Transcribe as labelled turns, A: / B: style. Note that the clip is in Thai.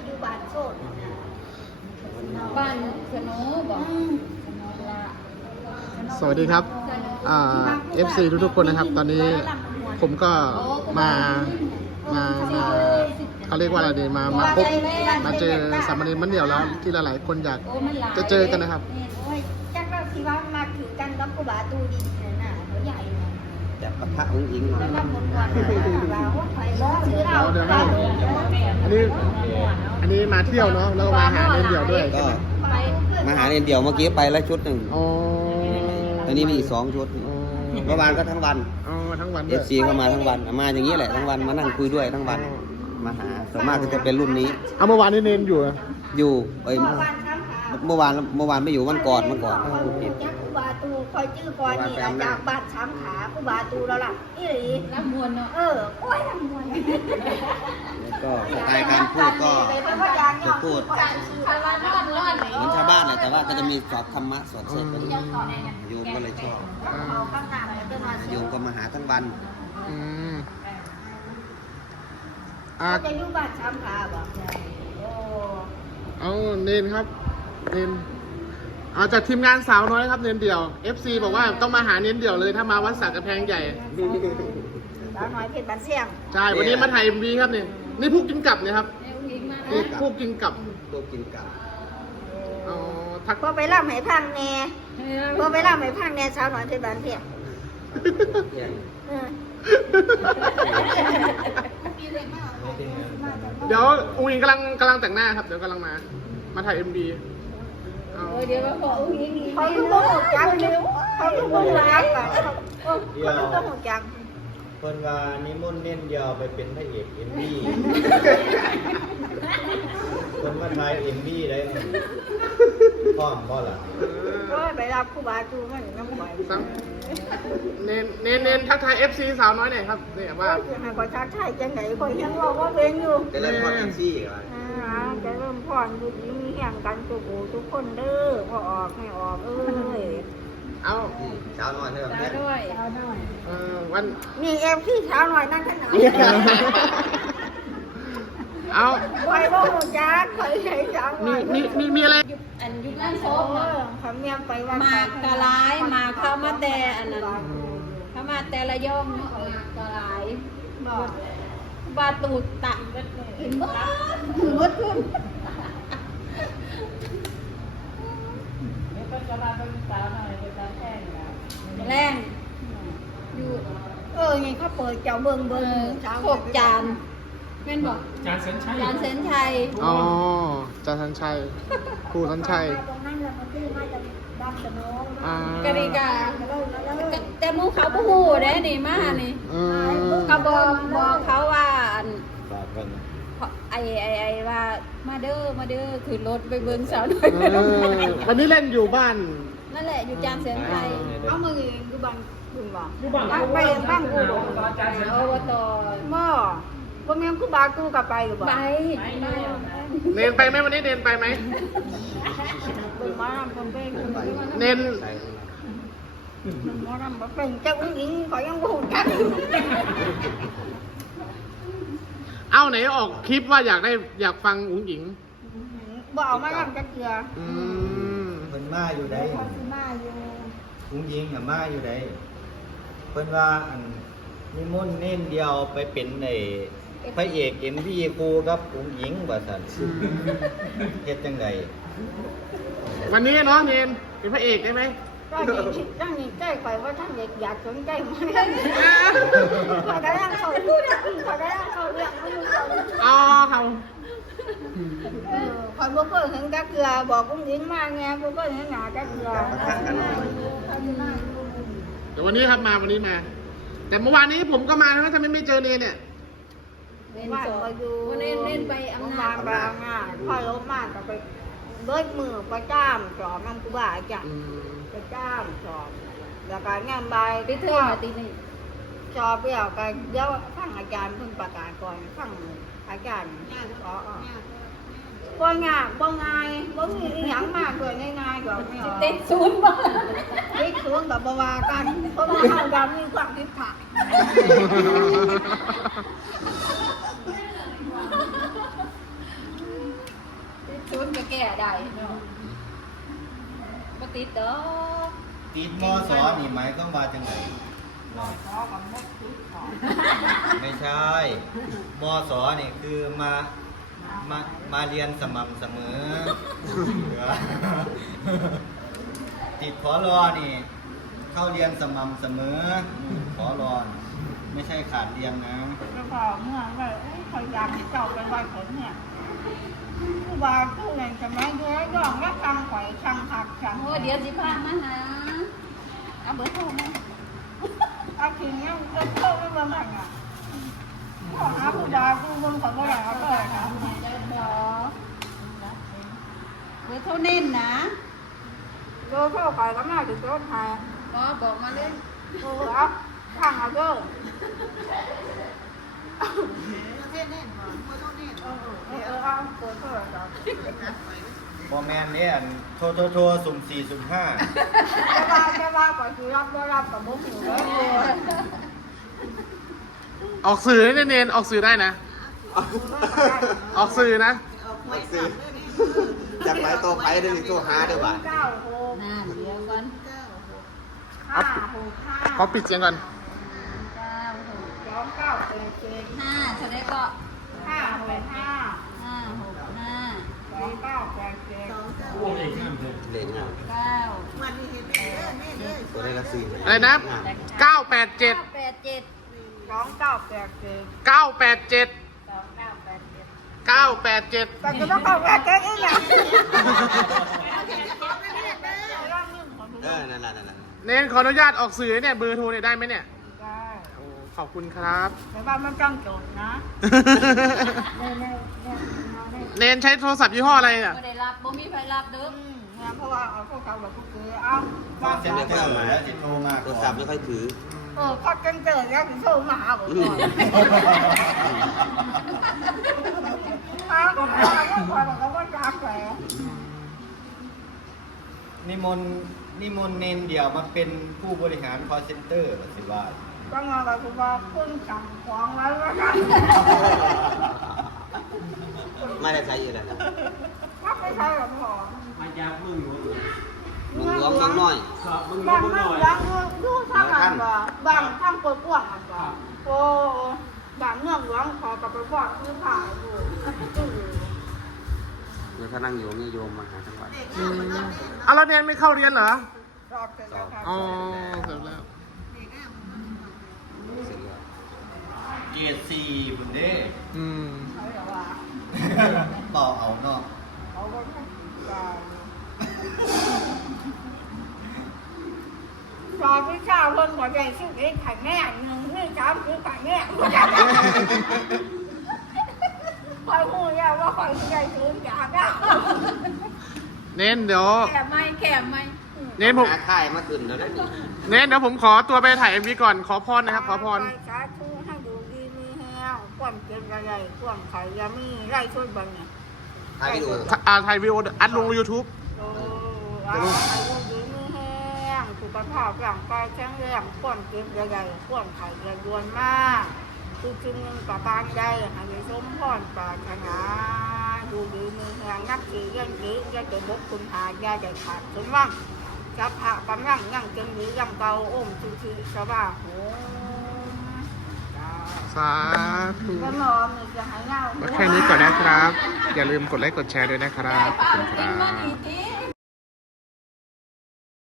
A: อยู่บ้านโซน
B: บ้านสโนบอก
C: สวัสดีครับFC ทุกๆคนนะครับตอนนี้ผมก็มาเขาเรียกว่าอะไรดีมาพบมาเจอสามเณรมันเดี่ยวแล้วที่หลายๆคนอยากจะเจอกันนะครับ
A: จักเราที่ว่ามาถือกันกับกูบาตูดีน่ะเขาใหญ่
D: แต่ปะทะองค์อิง
A: แล้วก็หมดวันเราไปรอซื้อเรา
C: อันนี้มาเที่ยวเนาะแล้วก็มาหาเณรเดี่ยวด้วย
D: ก็มาหาเรียนเดี่ยวเมื่อกี้ไปแล้วชุดหนึ่งตอนนี้มีอีก2 ชุดเมื่อวานก็ทั้งวัน
C: ทั้งวัน
D: FC ก็มาทั้งวันมาอย่างนี้แหละทั้งวันมานั่งคุยด้วยทั้งวันมาหาส่วนมากก็จะเป็นรุ่นนี้
C: เมื่อวานนี้เณรอยู่
D: เมื่อวานไม่อยู่วันก่อน
A: จักกูบาตูคอยชื่อก่อนนี่จากบ้านช้ำขากูบาตูแล้วล่ะนี่หรือ
B: ลำมวนเนาะ
A: โอ้ยลำมวน
D: แล้วก็สไตล์การพูดก็จะพูดเหมือนชาวบ้านเลยแต่ว่าก็จะมีสอบธรรมะสอนเสร็จโยมก็เลยชอบโยมก็มาหาทั้งวัน
A: จะอยู่บ้านช้ำขาบอก
C: เอาเนนครับเนนเอาจากทีมงานสาวน้อยครับเนนเดี่ยว FC บอกว่าต้องมาหาเนนเดี่ยวเลยถ้ามาวัดสักกระแพงใหญ่
A: สาวน้อยเพชรบ้านเสี่ยง
C: ใช่วันนี้มาถ่าย MV ครับนี่ผู้กินกลับเนี่ยครับนี่ผู้กินกลับ
A: ทักพอไปล่ำให้พังแน่พอไปล่ำให้พังแน่สาวน้อยเพชรบ้านเสี่ยง
C: เดี๋ยวอุ้งกำลังแต่งหน้าครับเดี๋ยวกำลังมาถ่าย MV
B: เดี๋ยวมาขออุ้งอิง
A: เขาคือโมโหจังเขาคือโมโหจังเขาคือโมโหจัง
E: คนว่านิมนต์เน้นเดียวไปเป็นพระเอกMV คนว่าทายMVได้พร้อมบ่ล่ะ
A: ก็ไปรับครูบาจูมันน้ำไหว
C: เน้นทักทาย FC สาวน้อยหน่อยครับเนี่ยว่า
A: ให้ขอทักทายจังไหนขอยังว่าเป็นอยู่
D: จะเริ่มพอด FC
A: จะเริ่มพรดูดีมีแห่งกันทุกคนเด้อพอออกให้ออก
C: เอา
D: เช้าหน่อยเถอะ
B: เช้าด้วย
C: วัน
A: นี่ที่เช้าหน่อยนั่งขนาด
C: เอา
A: ไปบ่หมดจ้าเคยใช้เช้าหน่อย
C: มีอะไร
B: อันยุคนั้นโซม
A: คำเมียไปว่าม
B: ากระไรมาเข้ามาแต่อันนั้นเข้ามาแต่ละย่อมออกมากระไรบาตูดตักเห็นบ่ถือรถขึ้นแรง
A: อยู่ไงเขาเปิดเจ้าเบิ้ง
B: ขบจานเป็นบอก
C: จานเซนชัย
B: จานเซนชัย
C: จานเซนชัยครูเซนชัย
A: ตรงนั้นเราก็คือมาจากบ้านสนอง
B: กริกาแต่มูเขาผู้หูได้นี่มานี่เขาบอกเขาว่าไอว่ามาเด้อคือรถไปเบิ้งสาวน้อย
C: วันนี้เล่นอยู่บ้าน
B: นั่นแหละอยู่จานเซนชัย
A: เอามืออยู่บ้านคุณบอกไปบ้านกู
B: อบต
A: ม่พวกนี้คือบากูกับไปหรือเปล่า
B: ไป
C: เนนไปไหมวันนี้เนนไปไหมเนน
A: มาทำเป็นเจ้าอุ้งอิงขอยังบูดกัน
C: เอาไหนออกคลิปว่าอยากฟังอุ้งอิง
A: บอกมาทำจะเกลือ
E: เพิ่นมาอยู่ได้อุ้งอิงมาอยู่ได้เพิ่นว่านิมนต์เน้นเดียวไปเป็นในพระเอกMVครูกับอุ้งอิงว่าซั่นเฮ็ดจังได
C: วันนี้เนาะเนนเป็นพระเอกได้ไหม
A: ก็ดีตั้งนี้ใจไปว่าท่านเด็กอยากสนใจไหมขอได้ยังเขาพูดขอได้ยังเขาเรื่องไม่รู้เขา
C: เขา
A: ขอบอกเพื่อนเห็นกักเกลือบอกกุ้งอิงมาไงบอกเพื่อนเห็นหนากักเกลือ
C: เดี๋ยววันนี้ครับวันนี้มาแต่เมื่อวานนี้ผมก็มาแล้วทำไมไม่เจอเนนเนี่ย
A: ว่าไปดู
B: เน้นไปอำนาจ
A: บางพ่อลบมากกับไปเบิดมือประจ้ามสอบน้ำกูบ้าจ้ะประจ้ามสอบแล้วก็งานใบ
B: ที่เธอมาตีนี่
A: สอบเปล่ากันเดี๋ยวฟังอาจารย์เพิ่งประกาศก่อนฟังอาจารย์บ่ง่ายบ่ง่ายบ่มีหยังมากเลยง่ายๆก็ไม่ออก
B: ติดศูนย์บ่
A: ติดศูนย์กับบ่ว่ากันเพราะว่าเฮาดำมีความผิดพลาด
B: ก็แก้ได้บ่ติดดอก
E: ติดมสนี่หมายความว่าจังไดไม่ใช่มสนี่คือมาเรียนสม่ำเสมอ ติดขอรอนี่ เข้าเรียนสม่ำเสมอขอรอไม่ใช่ขาดเรียนนะ
A: แล้วพอเมื่อว่าพยายามที่เจ้าไปไหว้ผลเนี่ยผู้บาผู้เล่นจะไม่เยอะย่องและช่างข่อยช่างหักช่าง
B: โอ้เดี๋ยวสิพามาหาเอาเบอร์โทรมา
A: เอาทีนี้จะเข้าไม่มาใหม่อ่ะขอหาผู้บาผู้บนของผู้ใหญ่เขาก็เลยนะ
B: เบอร์โทรเน้นนะ
A: โดยเข้าข่อยก็น่าจะโดนหาย
B: บอกมาเลย
A: โอ้เอาช่างเอาเด้อเอาเปิดเปิดครับ
E: บอแมนเนี่ยโทรสุ่ม4สุ่ม5
A: จะว่าก่อนคือรับก็รับกับมุกอยู่แล้ว
C: ออกสื่อได้เนนออกสื่อได้นะ ออกสื่อนะ
D: ซื้อจากไปโตไปเดี๋ยวนี้โตหาเดี๋ยวบ่า
A: 9 6
B: น่าเดี๋ยวก่อน
A: 5 6 5
C: ขอปิดเสียงก่อน
A: 2 9 7 7
B: 5เท่าไหร่ก็
A: 5 6 5
B: 5 6 5
A: 2 9 8 7
D: เล่นงาน
B: 9
D: ตัวได้ละ4
C: อะไรนะ 987
B: 87
A: 2 9 8 7
C: 987 987
A: แต่ก็ต้องเข้าแก่เจ๊อีกอย่าง
D: นั่นแหละ
C: เนนขออนุญาตออกสื่อเนี่ยเบอร์โทรเนี่ยได้ไหมเนี่ย
A: ได้
C: โอ้ขอบคุณครับ
A: แต่ว่ามันจ้องโจทย์นะ
C: เนนใช้โทรศัพท์ยี่ห้ออะไรอ่ะ
B: บ่ได้รับบ่มีใครรับเด้อ
A: เนี่ยเพราะว่าเอาพวกเขาแบบพวกคือเอา
E: ก็เซ็นเตอร์แล้วจิโทรมา
D: โทรศัพท์ไม่ค่อยถือ
A: พอเกันเจอแล้วถึงโทรมาหาผมก่อนอ้าวก็พอแล้วก็ว่ารักแหละ
E: นิมนต์เนนเดี่ยวมาเป็นผู้บริหารคอเซ็นเตอร์สิว่า
A: ก็งานเราคือว่าคุณสั่งของไว้ว่ากัน
D: ไม่ได้ใช้อยู่แล้ว
A: ถ้าไม่ใช่หรอกพ่อ
D: มึงร้องน้อย
A: บางเรื่องบางดูทางอันบ่บางทางกดกว้างอันบ่โอ้บางเรื่องหลวงขอกับไปบอกคือผ่าอยู่
D: เดี๋ยวถ้านั่งอยู่นี่โยมมาหาทั้งวัน
C: เอาแล้วเนนไม่เข้าเรียนเหรอ
A: รอบเสร็จแล้วครับ
C: อ๋อเสร็จแล้ว
D: เสร็จแล้ว
E: เกียรติ4บุญเด้
C: อืม
A: เขาจะว่า
E: เป่าเอาเนาะ
A: เขาก็ได้สอบวิชาเพิ่นบ่ได้ชื่อเอกขันแน่หนึ่งนี่สามคือขันแน่บ่ได้คอยพูดยาว่าคอยสิได้ซื้อยาได้
C: เนนเดี๋ยว
B: แข็มไหม
C: เนนผม
D: หาค่ายมาขึ้นแล้วนั่นนี่
C: เนนเดี๋ยวผมขอตัวไปถ่าย MV ก่อนขอพรนะครับ ขอพร
A: สาธุให้ดูดีมีแห้วความเจ็บอะไรความไข่ยามีไร่ช่วยบังเนี่ย
D: ถ่ายวิดีโอ
C: ถ่ายวิดีโออัดลง YouTube
A: โอ้อายุยืนมือแห้งสุขภาพร่างกายแข็งแรงความเจ็บใหญ่ๆความไข่ยาดวนมากคือจึงเงินกับบ้านได้ให้ได้สมพรปรารถนาดูดีมือแห้งนักขี่เรื่องนี้อย่าจะบกคุณหาอย่าจะขาดสมว่างจับพระกำลังยั่งจึงหรือยังเบาอมชื่อสบายโห
C: สาธุ
A: ก็นอนมีจะหายเงา
C: ก็แค่นี้ก่อนนะครับ อย่าลืมกดไลค์กดแชร์ด้วยนะครับ ขอบคุณค
B: กิ
C: รั
B: นมา
C: บ
B: ดีที